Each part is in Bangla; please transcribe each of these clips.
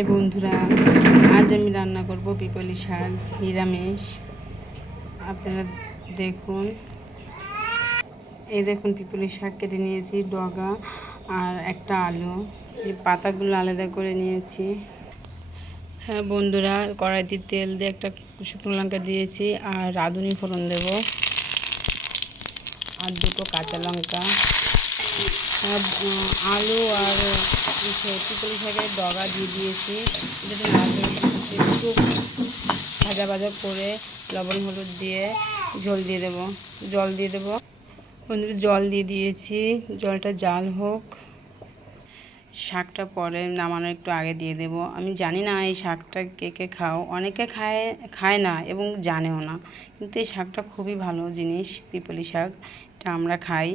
এই বন্ধুরা, আজ আমি রান্না করব পিপলি শাক নিরামিষ। আপনারা দেখুন, এই দেখুন পিপলি শাক কেটে নিয়েছি, ডগা আর একটা আলু, এই পাতাগুলো আলাদা করে নিয়েছি। হ্যাঁ বন্ধুরা, কড়াইতে তেল দিয়ে একটা শুকনো লঙ্কা দিয়েছি আর রাঁধুনি ফোড়ন দেব আর দুটো কাঁচা লঙ্কা। আলু আর পিপলি শাকের ডগা দিয়ে দিয়েছি। একটু ভাজা ভাজা করে লবণ হলুদ দিয়ে জল দিয়ে দেবো। বন্ধুরা, জল দিয়ে দিয়েছি, জলটা জাল হোক। শাকটা পরে নামানোর একটু আগে দিয়ে দেব। আমি জানি না এই শাকটা কে কে খাও, অনেকে খায় না এবং জানেও না, কিন্তু এই শাকটা খুবই ভালো জিনিস। পিপলি শাক এটা আমরা খাই,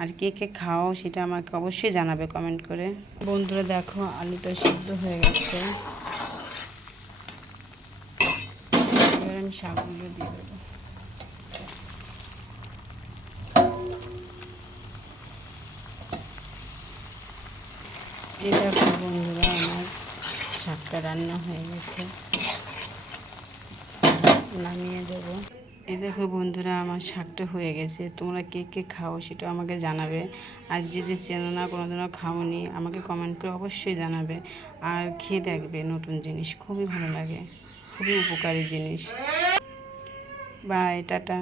আর কে কে খাও সেটা আমাকে অবশ্যই জানাবে কমেন্ট করে। বন্ধুরা দেখো, আলুটা সিদ্ধ হয়ে গেছে, এবার আমি শাকগুলো দিয়ে দেবো। এই দেখো বন্ধুরা, আমার শাকটা রান্না হয়ে গেছে, নামিয়ে দেবো। এই দেখো বন্ধুরা, আমার শাকটা হয়ে গেছে। তোমরা কে কে খাও সেটা আমাকে জানাবে, আর যে চেনো না, কোনোদিনও খাওনি, আমাকে কমেন্ট করে অবশ্যই জানাবে। আর খেয়ে দেখবে, নতুন জিনিস খুবই ভালো লাগে, খুবই উপকারী জিনিস। Bye, tata.